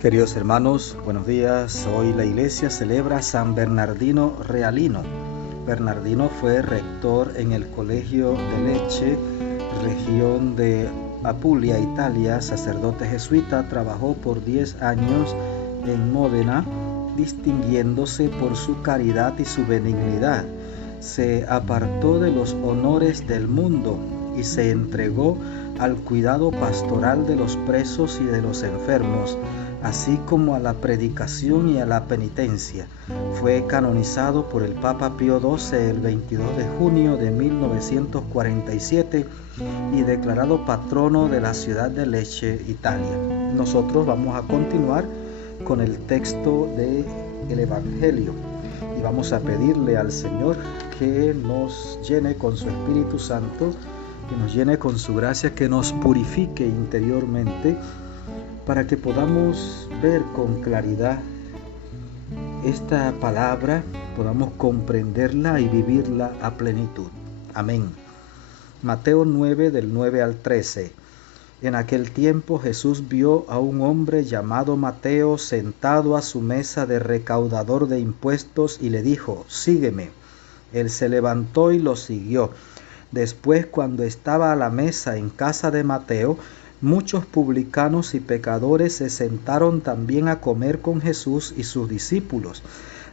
Queridos hermanos, buenos días. Hoy la iglesia celebra a San Bernardino Realino. Bernardino fue rector en el colegio de Lecce, región de Apulia, Italia, sacerdote jesuita. Trabajó por 10 años en Módena, distinguiéndose por su caridad y su benignidad. Se apartó de los honores del mundo y se entregó al cuidado pastoral de los presos y de los enfermos, así como a la predicación y a la penitencia. Fue canonizado por el Papa Pío XII el 22 de junio de 1947 y declarado patrono de la ciudad de Lecce, Italia. Nosotros vamos a continuar con el texto del Evangelio y vamos a pedirle al Señor que nos llene con su Espíritu Santo, que nos llene con su gracia, que nos purifique interiormente, para que podamos ver con claridad esta palabra, podamos comprenderla y vivirla a plenitud. Amén. Mateo 9, del 9 al 13. En aquel tiempo Jesús vio a un hombre llamado Mateo sentado a su mesa de recaudador de impuestos y le dijo: «Sígueme». Él se levantó y lo siguió. Después, cuando estaba a la mesa en casa de Mateo, muchos publicanos y pecadores se sentaron también a comer con Jesús y sus discípulos.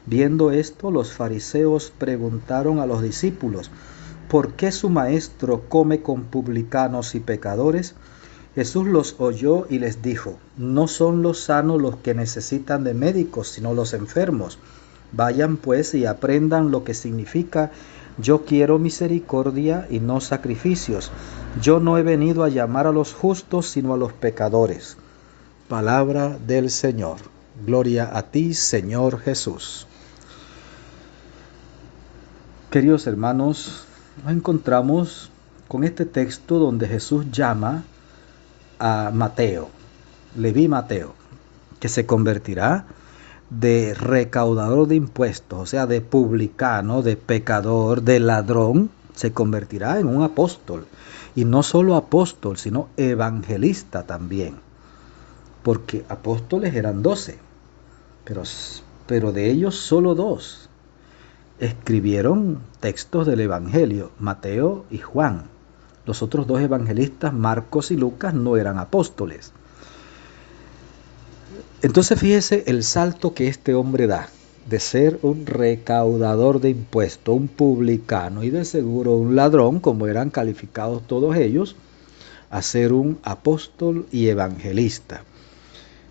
Viendo esto, los fariseos preguntaron a los discípulos: «¿Por qué su maestro come con publicanos y pecadores?». Jesús los oyó y les dijo: «No son los sanos los que necesitan de médicos, sino los enfermos. Vayan pues y aprendan lo que significa: yo quiero misericordia y no sacrificios. Yo no he venido a llamar a los justos, sino a los pecadores». Palabra del Señor. Gloria a ti, Señor Jesús. Queridos hermanos, nos encontramos con este texto donde Jesús llama a Mateo, Leví Mateo, que se convertirá de recaudador de impuestos, o sea, de publicano, de pecador, de ladrón, se convertirá en un apóstol. Y no solo apóstol, sino evangelista también. Porque apóstoles eran 12, pero de ellos solo 2 escribieron textos del Evangelio, Mateo y Juan. Los otros 2 evangelistas, Marcos y Lucas, no eran apóstoles. Entonces fíjese el salto que este hombre da, de ser un recaudador de impuestos, un publicano y de seguro un ladrón, como eran calificados todos ellos, a ser un apóstol y evangelista.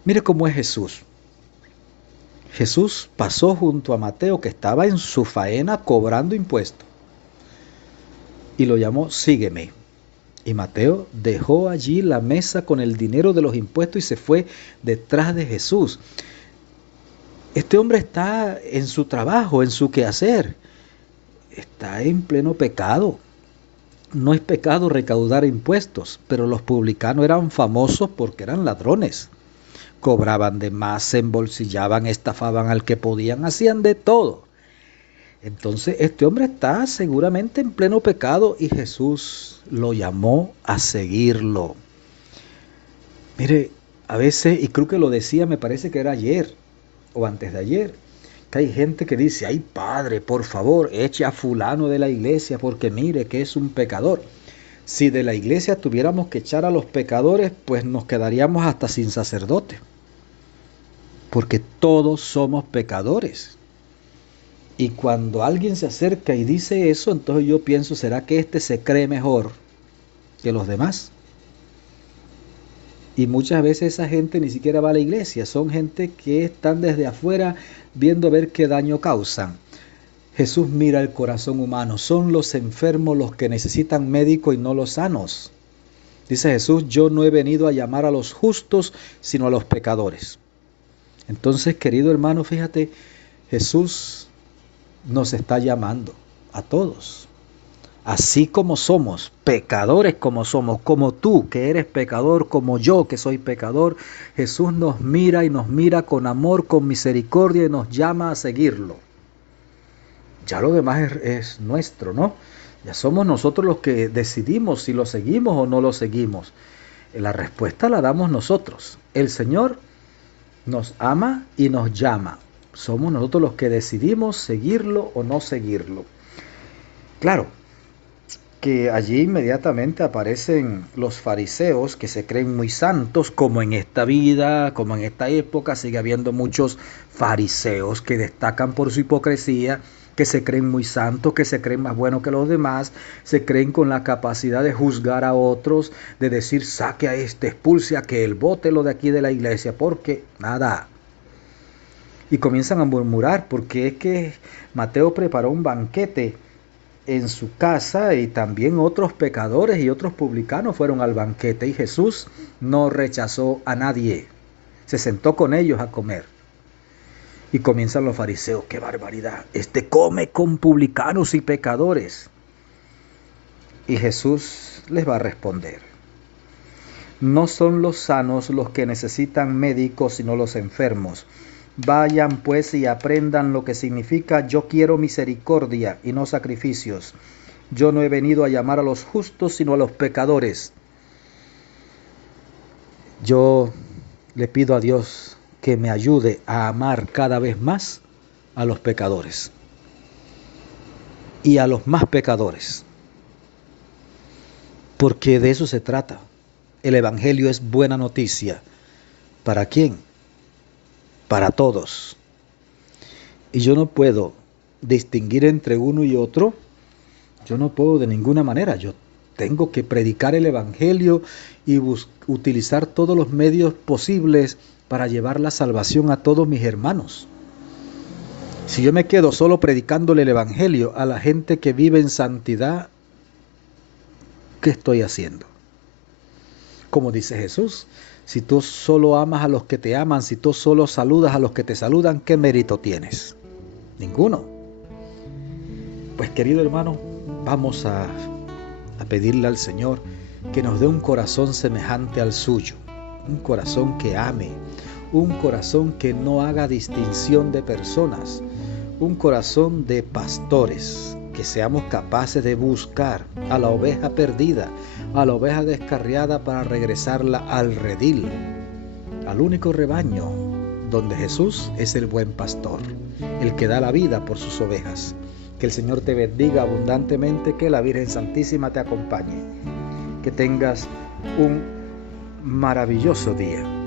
Mire cómo es Jesús. Jesús pasó junto a Mateo, que estaba en su faena cobrando impuestos, y lo llamó: «Sígueme». Y Mateo dejó allí la mesa con el dinero de los impuestos y se fue detrás de Jesús. Este hombre está en su trabajo, en su quehacer. Está en pleno pecado. No es pecado recaudar impuestos, pero los publicanos eran famosos porque eran ladrones. Cobraban de más, se embolsillaban, estafaban al que podían, hacían de todo. Entonces este hombre está seguramente en pleno pecado y Jesús lo llamó a seguirlo. Mire, a veces, y creo que lo decía, me parece que era ayer o antes de ayer, que hay gente que dice: «Ay, padre, por favor, eche a fulano de la iglesia porque mire que es un pecador». Si de la iglesia tuviéramos que echar a los pecadores, pues nos quedaríamos hasta sin sacerdote. Porque todos somos pecadores. Y cuando alguien se acerca y dice eso, entonces yo pienso: ¿será que este se cree mejor que los demás? Y muchas veces esa gente ni siquiera va a la iglesia, son gente que están desde afuera viendo a ver qué daño causan. Jesús mira el corazón humano, son los enfermos los que necesitan médico y no los sanos. Dice Jesús: «Yo no he venido a llamar a los justos, sino a los pecadores». Entonces, querido hermano, fíjate, Jesús nos está llamando a todos. Así como somos, pecadores como somos, como tú que eres pecador, como yo que soy pecador, Jesús nos mira y nos mira con amor, con misericordia y nos llama a seguirlo. Ya lo demás es nuestro, ¿no? Ya somos nosotros los que decidimos si lo seguimos o no lo seguimos. La respuesta la damos nosotros. El Señor Nos ama y nos llama. Somos nosotros los que decidimos seguirlo o no seguirlo. Claro, que allí inmediatamente aparecen los fariseos que se creen muy santos, como en esta vida, como en esta época, sigue habiendo muchos fariseos que destacan por su hipocresía, que se creen muy santos, que se creen más buenos que los demás, se creen con la capacidad de juzgar a otros, de decir saque a este, expulse a aquel, bótelo de aquí de la iglesia, porque nada. Y comienzan a murmurar porque es que Mateo preparó un banquete en su casa y también otros pecadores y otros publicanos fueron al banquete y Jesús no rechazó a nadie. Se sentó con ellos a comer. Y comienzan los fariseos, ¡qué barbaridad! Este come con publicanos y pecadores. Y Jesús les va a responder. No son los sanos los que necesitan médicos, sino los enfermos. Vayan pues y aprendan lo que significa yo quiero misericordia y no sacrificios. Yo no he venido a llamar a los justos, sino a los pecadores. Yo le pido a Dios que me ayude a amar cada vez más a los pecadores y a los más pecadores. Porque de eso se trata. El Evangelio es buena noticia. ¿Para quién? Para todos. Y yo no puedo distinguir entre uno y otro. Yo no puedo de ninguna manera. Yo tengo que predicar el Evangelio y utilizar todos los medios posibles para llevar la salvación a todos mis hermanos. Si yo me quedo solo predicándole el Evangelio a la gente que vive en santidad, ¿qué estoy haciendo? Como dice Jesús, si tú solo amas a los que te aman, si tú solo saludas a los que te saludan, ¿qué mérito tienes? Ninguno. Pues querido hermano, vamos a pedirle al Señor que nos dé un corazón semejante al suyo, un corazón que ame, un corazón que no haga distinción de personas, un corazón de pastores, que seamos capaces de buscar a la oveja perdida, a la oveja descarriada para regresarla al redil, al único rebaño donde Jesús es el buen pastor, el que da la vida por sus ovejas. Que el Señor te bendiga abundantemente, que la Virgen Santísima te acompañe, que tengas un maravilloso día.